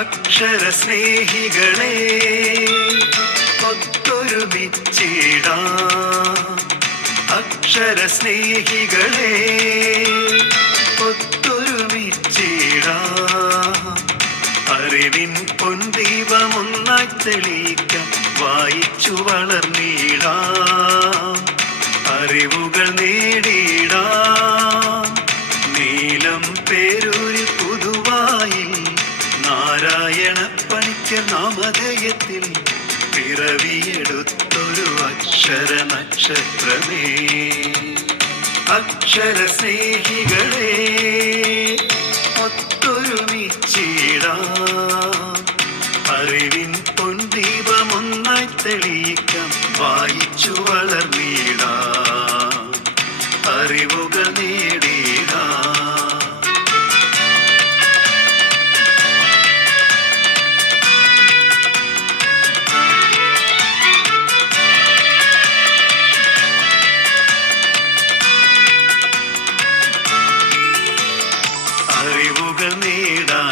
അക്ഷര സ്നേഹികളെ ഒത്തൊരുമിച്ചിട അക്ഷര സ്നേഹികളെ ഒത്തൊരുമിച്ചിട അറിവിൻ പൊൻ ദൈവമൊന്നായി വായിച്ചു വളർന്നീട അറിവുകൾ നേടിയിട നീലം പേരൊരു പുതുവായില്ല നാരായണപ്പണിക്കർ നാമധേയത്തിൽ പിറവിയെടുത്തൊരു അക്ഷര നക്ഷത്രമേ അക്ഷര സ്നേഹികളെ അറിവിൻ പൊന്തീപമൊന്നായി തെളിയിക്കാം വായിച്ചു വളർന്നീടാ അറിവുക നേട